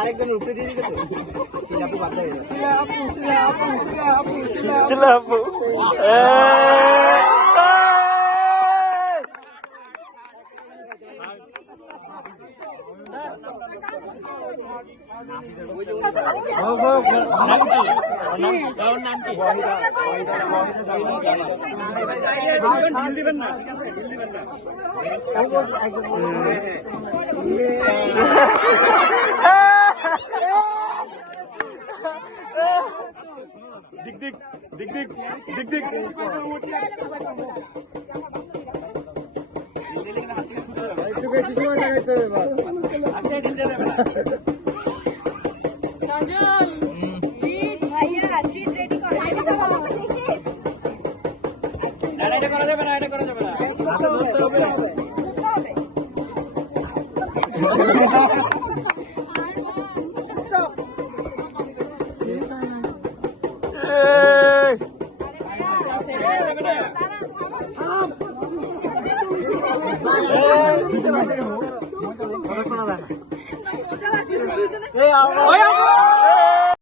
আরেকজনের উপরে দিয়ে দিবে তো শিলাপু বাদ হয়ে যাবে শিলাপু দিক দিক দিক দিক দিক দিক একটু বেশি সময় লাগাইতে হবে এবার আজকে ঢিল দেবে না সজল ট্রিট ভাইয়া ট্রিট রেডি করো এটা করা যাবে না এটা করা যাবে না ধরতে হবে স্টপ এই